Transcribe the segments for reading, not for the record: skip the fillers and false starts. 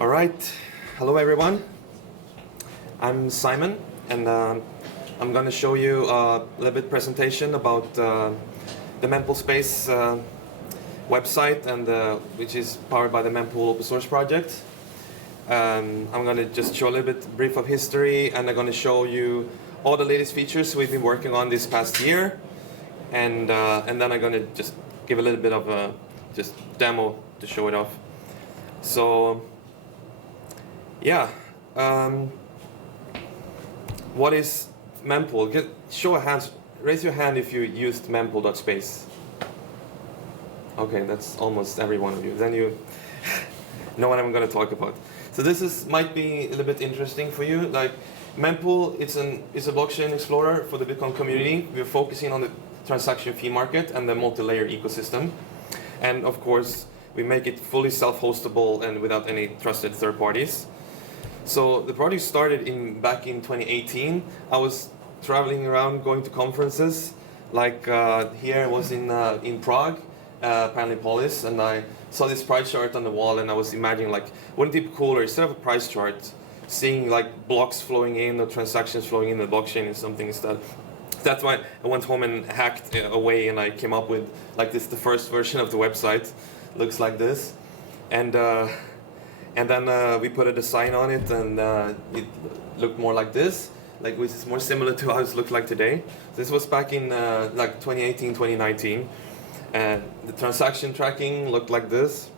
All right, hello everyone. I'm Simon, and I'm going to show you a little bit presentation about the Mempool.space website, and which is powered by the Mempool open source project. I'm going to just show a little bit brief of history, and I'm going to show you all the latest features we've been working on this past year, and then I'm going to just give a little bit of a just demo to show it off. So yeah, what is Mempool? Show of hands. Raise your hand if you used Mempool.space. Okay, that's almost every one of you. Then you know what I'm going to talk about. So this might be a little bit interesting for you. Like Mempool, it's a blockchain explorer for the Bitcoin community. We're focusing on the transaction fee market and the multi-layer ecosystem, and of course we make it fully self-hostable and without any trusted third parties. So the project started back in 2018. I was traveling around, going to conferences, like here I was in Prague, apparently Polis, and I saw this price chart on the wall, and I was imagining, like, wouldn't it be cooler, instead of a price chart, seeing like blocks flowing in or transactions flowing in the blockchain and something instead. That's why I went home and hacked away, and I came up with like this, the first version of the website. Looks like this, and then we put a design on it, and it looked more like this, like, which is more similar to how it looks like today. This was back in like 2018, 2019. And the transaction tracking looked like this.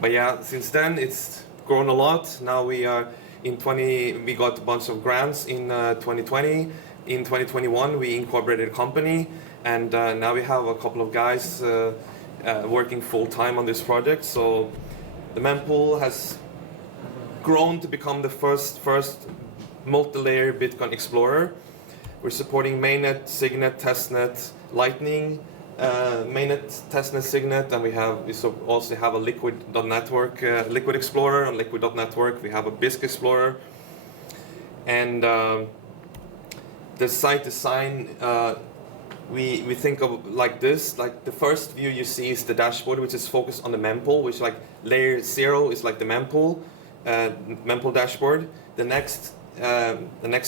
But yeah, since then it's grown a lot. Now we are we got a bunch of grants in 2020. In 2021 we incorporated a company, and now we have a couple of guys working full-time on this project. So the Mempool has grown to become the first multi-layer Bitcoin explorer. We're supporting mainnet, Signet, Testnet, Lightning, mainnet, Testnet, Signet, and we also have a Liquid.network, Liquid Explorer on Liquid.network. We have a BISC Explorer, and the site design we think of like this. Like the first view you see is the dashboard, which is focused on the Mempool, which like layer 0 is like the Mempool dashboard. The next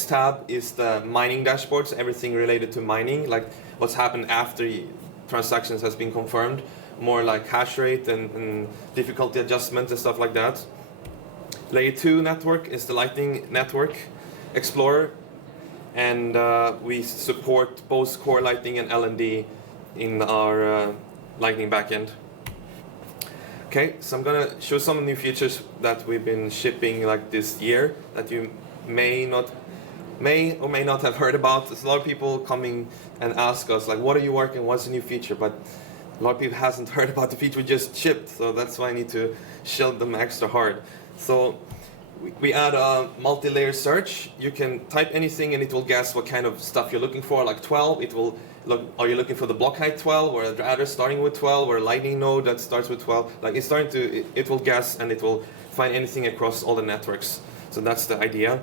tab is the mining dashboard, so everything related to mining, like what's happened after transactions has been confirmed, more like hash rate and difficulty adjustment and stuff like that. Layer 2 network is the Lightning Network Explorer, and we support both core Lightning and LND in our Lightning backend. Okay, so I'm gonna show some new features that we've been shipping like this year that you may or may not have heard about. There's a lot of people coming and ask us, like, what are you working, what's the new feature? But a lot of people hasn't heard about the feature we just shipped, so that's why I need to shield them extra hard. So we add a multi-layer search. You can type anything and it will guess what kind of stuff you're looking for, like 12. It will look, are you looking for the block height 12, or a address starting with 12, or a lightning node that starts with 12? Like it will guess, and it will find anything across all the networks. So that's the idea.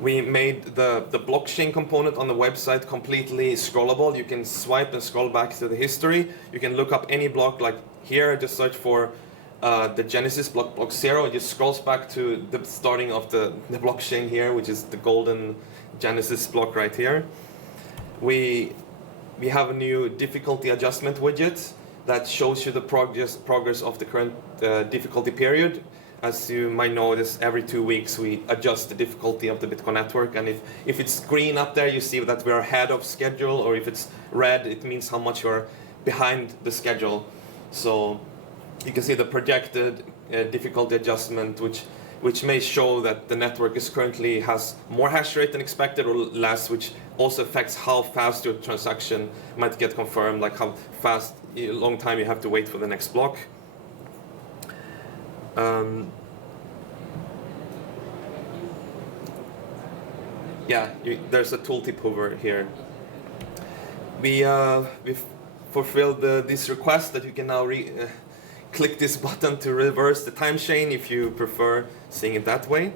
We made the blockchain component on the website completely scrollable. You can swipe and scroll back to the history. You can look up any block, like here, I just search for the Genesis block 0. It just scrolls back to the starting of the blockchain here, which is the golden Genesis block right here. We have a new difficulty adjustment widget that shows you the progress of the current difficulty period. As you might notice, every 2 weeks we adjust the difficulty of the Bitcoin network, and if it's green up there, you see that we're ahead of schedule, or if it's red, it means how much you're behind the schedule. So you can see the projected difficulty adjustment, which may show that the network currently has more hash rate than expected or less, which also affects how fast your transaction might get confirmed, like how fast, a long time you have to wait for the next block. There's a tooltip over here. We've fulfilled this request that you can now click this button to reverse the time chain if you prefer seeing it that way.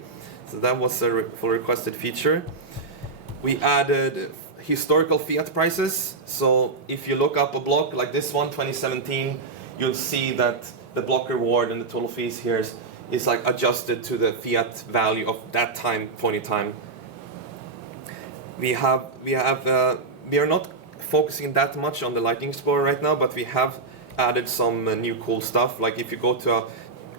So that was a full requested feature. We added historical fiat prices. So if you look up a block like this one, 2017, you'll see that the block reward and the total fees here is like adjusted to the fiat value of that point in time. We are not focusing that much on the Lightning Explorer right now, but we have added some new cool stuff. Like if you go to a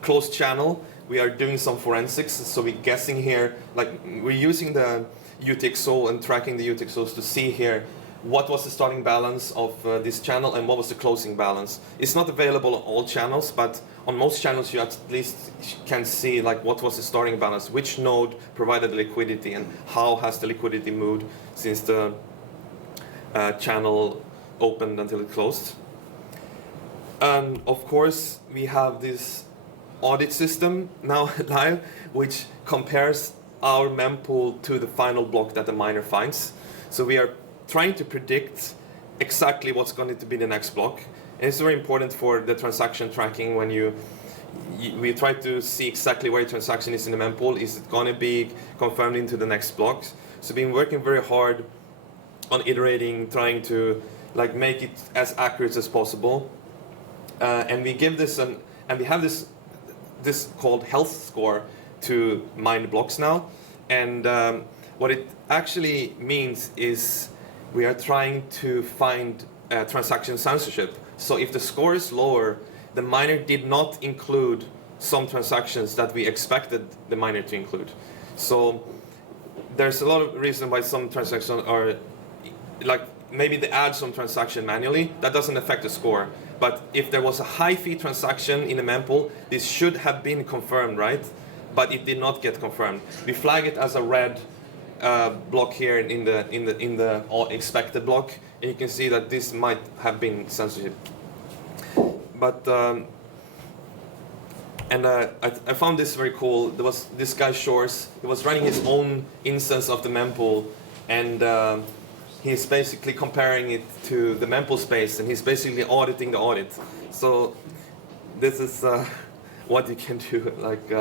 closed channel, we are doing some forensics. So we're guessing here, like we're using the UTXO and tracking the UTXOs to see here what was the starting balance of this channel and what was the closing balance. It's not available on all channels, but on most channels you at least can see like what was the starting balance, which node provided the liquidity, and how has the liquidity moved since the channel opened until it closed. And of course we have this audit system now live, which compares our mempool to the final block that the miner finds. So we are trying to predict exactly what's going to be the next block. And it's very important for the transaction tracking when we try to see exactly where a transaction is in the mempool. Is it going to be confirmed into the next block? So we've been working very hard on iterating, trying to like make it as accurate as possible. And we give this and we have this called health score to mine blocks now. And what it actually means is we are trying to find transaction censorship. So if the score is lower, the miner did not include some transactions that we expected the miner to include. So there's a lot of reason why some transactions are like maybe they add some transaction manually. That doesn't affect the score. But if there was a high fee transaction in the mempool, this should have been confirmed, right? But it did not get confirmed. We flag it as a red block here in the expected block, and you can see that this might have been censorship. But I found this very cool. There was this guy Shores. He was running his own instance of the mempool, and he's basically comparing it to the Mempool.space, and he's basically auditing the audit. So this is what you can do. Like.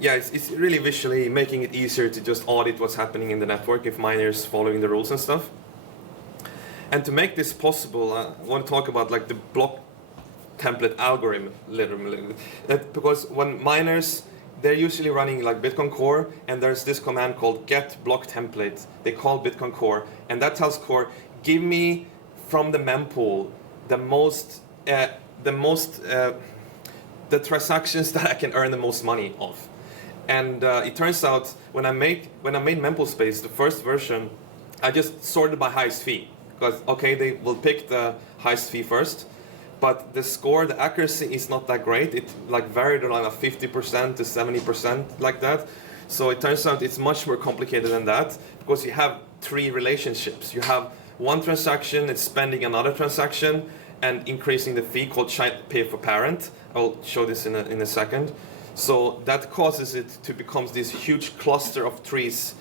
It's really visually making it easier to just audit what's happening in the network if miners following the rules and stuff. And to make this possible, I want to talk about like the block template algorithm, literally. Because when miners, they're usually running like Bitcoin Core, and there's this command called get block template. They call Bitcoin Core, and that tells Core, give me from the mempool the transactions that I can earn the most money of. And it turns out when I made Mempool.space, the first version, I just sorted by highest fee. Because, okay, they will pick the highest fee first, but the score, the accuracy is not that great. It like varied around 50% to 70% like that. So it turns out it's much more complicated than that, because you have three relationships. You have one transaction, it's spending another transaction, and increasing the fee called pay for parent. I'll show this in a second. So that causes it to become this huge cluster of trees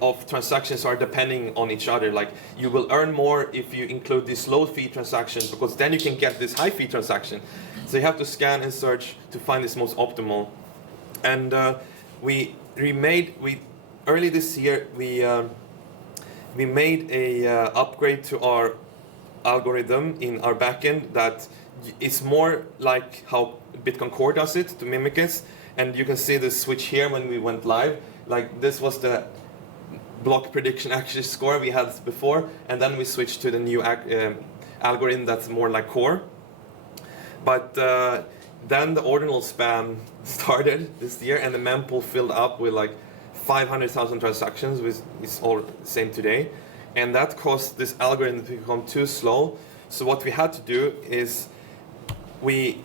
of transactions are depending on each other. Like you will earn more if you include this low fee transaction, because then you can get this high fee transaction. So you have to scan and search to find this most optimal. And early this year we made a upgrade to our algorithm in our backend that is more like how Bitcoin Core does it, to mimic it. And you can see the switch here when we went live. Like this was the block prediction accuracy score we had before, and then we switched to the new algorithm that's more like Core. But then the ordinal spam started this year, and the mempool filled up with like 500,000 transactions, which is all the same today. And that caused this algorithm to become too slow. So what we had to do is we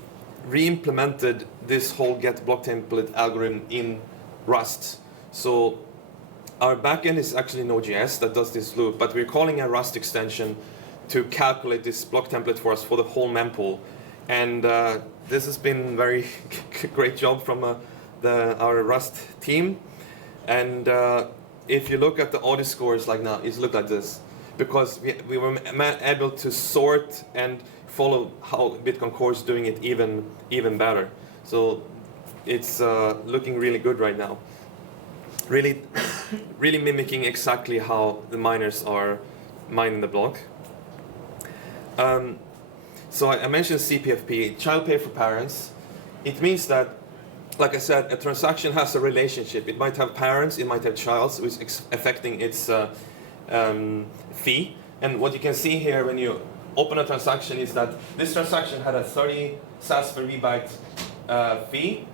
re-implemented this whole get block template algorithm in Rust. So our backend is actually Node.js that does this loop, but we're calling a Rust extension to calculate this block template for us for the whole mempool. And this has been very great job from our Rust team. And if you look at the audit scores like now, it looks like this, because we were able to sort and follow how Bitcoin Core is doing it even better. So it's looking really good right now. Really mimicking exactly how the miners are mining the block. So I mentioned CPFP, child pay for parents. It means that, like I said, a transaction has a relationship. It might have parents, it might have child, which is affecting its fee. And what you can see here when you open a transaction is that this transaction had a 30 sats per VByte fee,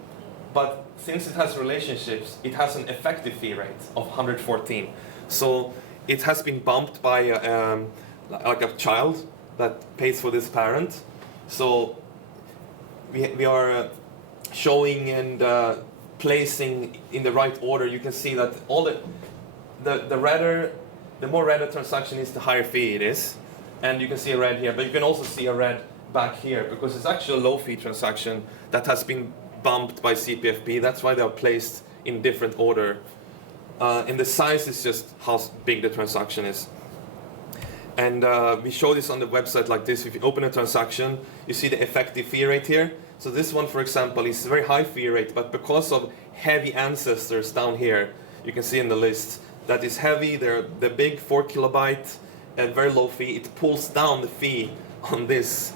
but since it has relationships, it has an effective fee rate of 114. So it has been bumped by like a child that pays for this parent. So we are showing and placing in the right order. You can see that all the more red a transaction is, the higher fee it is. And you can see a red here, but you can also see a red back here because it's actually a low fee transaction that has been bumped by CPFP. That's why they are placed in different order. And the size is just how big the transaction is. And we show this on the website like this. If you open a transaction, you see the effective fee rate here. So this one, for example, is a very high fee rate, but because of heavy ancestors down here, you can see in the list that is heavy. They're the big 4 kilobyte and very low fee. It pulls down the fee on this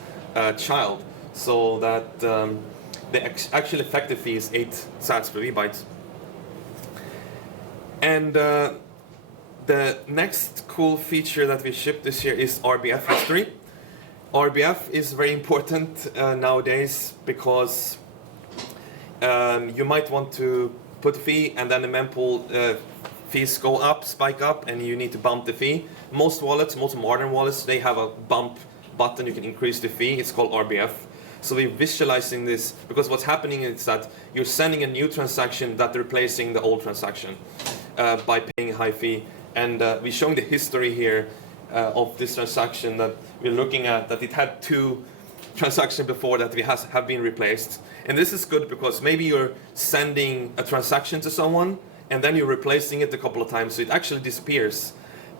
child, so that the actual effective fee is 8 sats per VByte. And the next cool feature that we shipped this year is RBF history. RBF is very important nowadays because you might want to put a fee and then the mempool fees go up, spike up, and you need to bump the fee. Most wallets, most modern wallets, they have a bump button. You can increase the fee. It's called RBF. So we're visualizing this because what's happening is that you're sending a new transaction that replacing the old transaction by paying a high fee. And we're showing the history here of this transaction that we're looking at, that it had 2 transactions before that have been replaced. And this is good because maybe you're sending a transaction to someone and then you're replacing it a couple of times, so it actually disappears.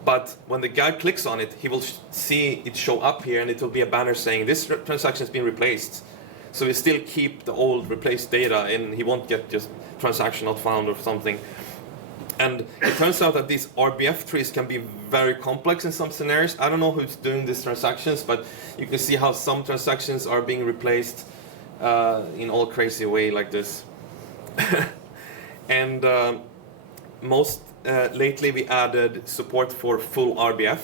But when the guy clicks on it, he will see it show up here and it will be a banner saying this transaction has been replaced. So we still keep the old replaced data and he won't get just transaction not found or something. And it turns out that these RBF trees can be very complex in some scenarios. I don't know who's doing these transactions, but you can see how some transactions are being replaced in all crazy way like this. And lately we added support for full RBF.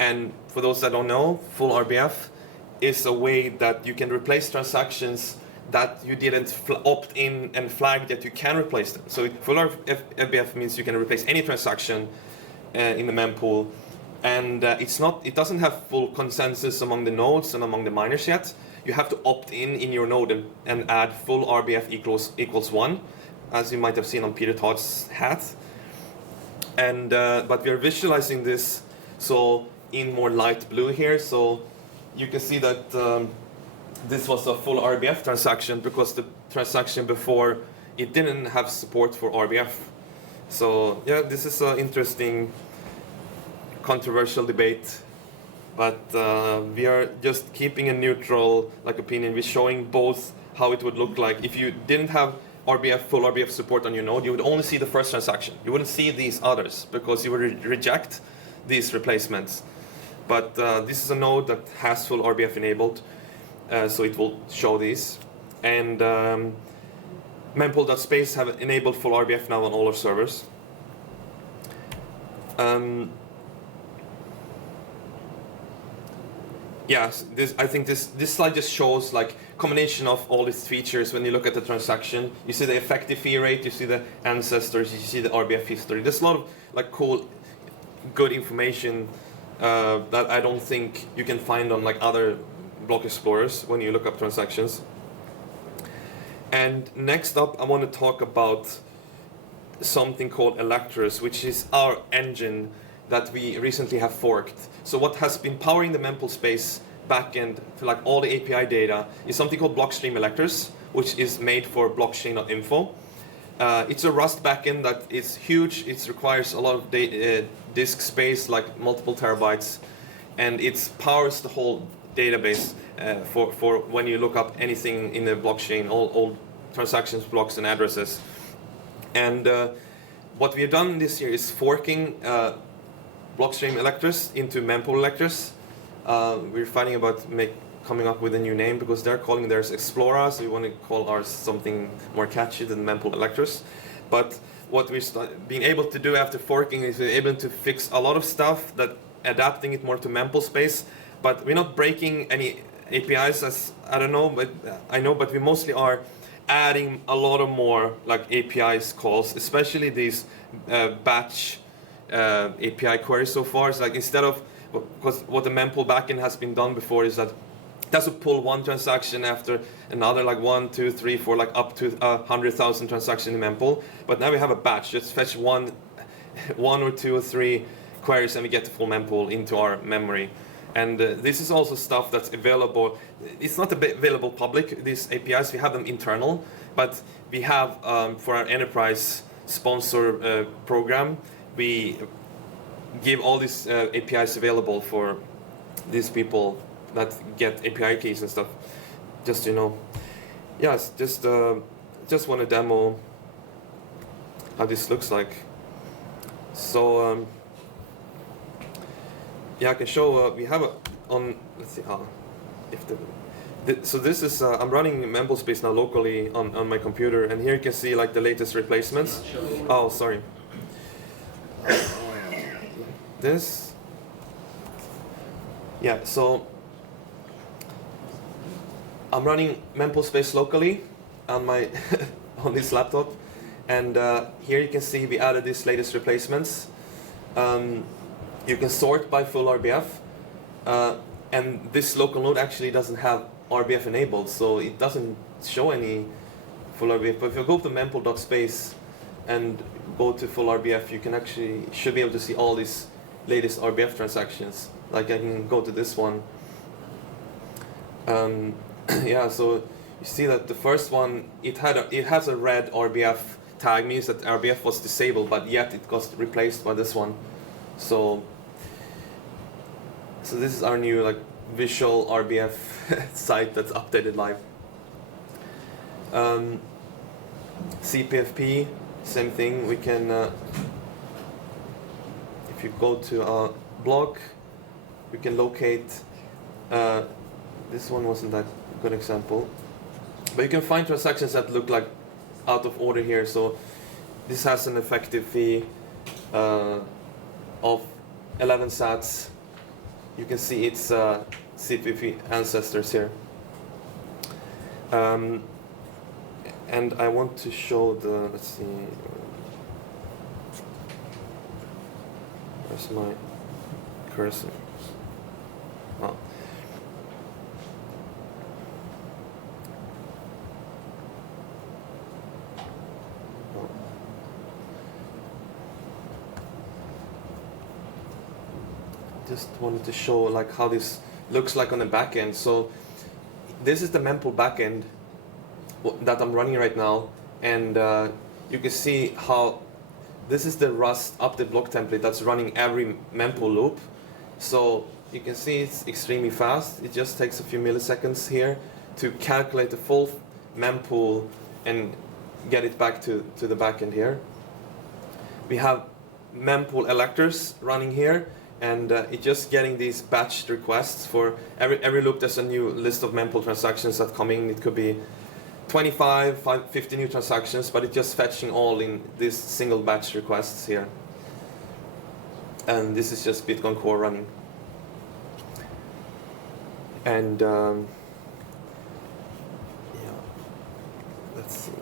And for those that don't know, full RBF is a way that you can replace transactions that you didn't opt in and flag that you can replace them. So full RBF means you can replace any transaction in the mempool, and it doesn't have full consensus among the nodes and among the miners yet. You have to opt in your node and add full RBF equals 1, as you might have seen on Peter Todd's hat. And but we are visualizing this so in more light blue here, so you can see that this was a full RBF transaction because the transaction before it didn't have support for RBF. So yeah, this is an interesting, controversial debate, but we are just keeping a neutral opinion. We're showing both how it would look like if you didn't have full RBF support on your node. You would only see the first transaction. You wouldn't see these others because you would reject these replacements. But this is a node that has full RBF enabled. So it will show these. And Mempool.space have enabled full RBF now on all our servers. Yes, I think this slide just shows combination of all these features. When you look at the transaction, you see the effective fee rate, you see the ancestors, you see the RBF history. There's a lot of cool, good information that I don't think you can find on other block explorers when you look up transactions. And next up, I want to talk about something called Electros, which is our engine that we recently have forked. So what has been powering the Mempool.space backend for all the API data is something called Blockstream Electros, which is made for blockchain.info. It's a Rust backend that is huge. It requires a lot of disk space, multiple terabytes, and it powers the whole database for when you look up anything in the blockchain, all transactions, blocks, and addresses. And what we have done this year is forking Blockstream Electros into Mempool Electros. We're fighting about coming up with a new name because they're calling theirs Explora, so we want to call ours something more catchy than Mempool Electors. But what we've been able to do after forking is we're able to fix a lot of stuff, that adapting it more to Mempool.space, but we're not breaking any APIs, as I don't know, but I know, but we mostly are adding a lot of more like APIs calls, especially these batch API queries so far. It's like instead of, because what the Mempool backend has been done before is that it has to pull one transaction after another, like 1, 2, 3, 4, like up to 100,000 transactions in Mempool. But now we have a batch. Just fetch one or two or three queries, and we get the full Mempool into our memory. And this is also stuff that's available. It's not available public, these APIs. We have them internal, but we have for our enterprise sponsor program, we give all these APIs available for these people that get API keys and stuff. Just, you know, yes, just want to demo how this looks like. So yeah, I can show. We have on. Let's see how. If so this is I'm running Mempool.space now locally on my computer, and here you can see like the latest replacements. Oh, sorry. This. Yeah, so I'm running Mempool.space locally on my on this laptop, and here you can see we added these latest replacements. You can sort by full RBF, and this local node actually doesn't have RBF enabled, so it doesn't show any full RBF. But if you go to Mempool.space and go to full RBF, you can actually should be able to see all these latest RBF transactions. Like I can go to this one. Yeah, so you see that the first one it has a red RBF tag, means that RBF was disabled, but yet it got replaced by this one. So this is our new like visual RBF site that's updated live. CPFP, same thing. We can, if you go to our blog, we can locate. This one wasn't that good example, but you can find transactions that look like out of order here. So this has an effective fee of 11 sats. You can see its CPP ancestors here. And I want to show the, let's see, where's my cursor? Oh. Just wanted to show like how this looks like on the back end. So this is the Mempool backend that I'm running right now, and you can see how this is the Rust update block template that's running every Mempool loop. So you can see it's extremely fast. It just takes a few milliseconds here to calculate the full Mempool and get it back to the backend here. We have Mempool electors running here, and it's just getting these batched requests for every loop. There's a new list of Mempool transactions that come in. It could be 25, 50 new transactions, but it's just fetching all in these single batch requests here. And this is just Bitcoin Core running. And yeah, let's see.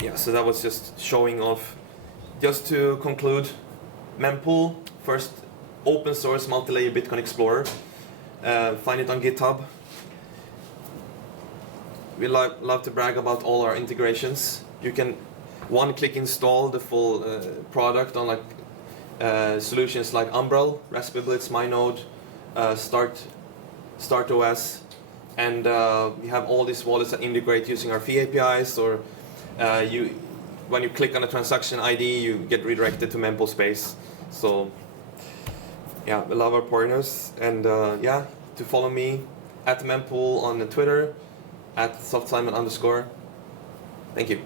Yeah, so that was just showing off. Just to conclude, Mempool, first open source multi-layer Bitcoin Explorer. Find it on GitHub. We love to brag about all our integrations. You can one-click install the full product on like solutions like Umbrel, Raspberry Blitz, MyNode, StartOS, and we have all these wallets that integrate using our fee APIs, or when you click on a transaction ID, you get redirected to Mempool.space. So yeah, we love our partners, and yeah, to follow me at Mempool on Twitter, @softsimon_. Thank you.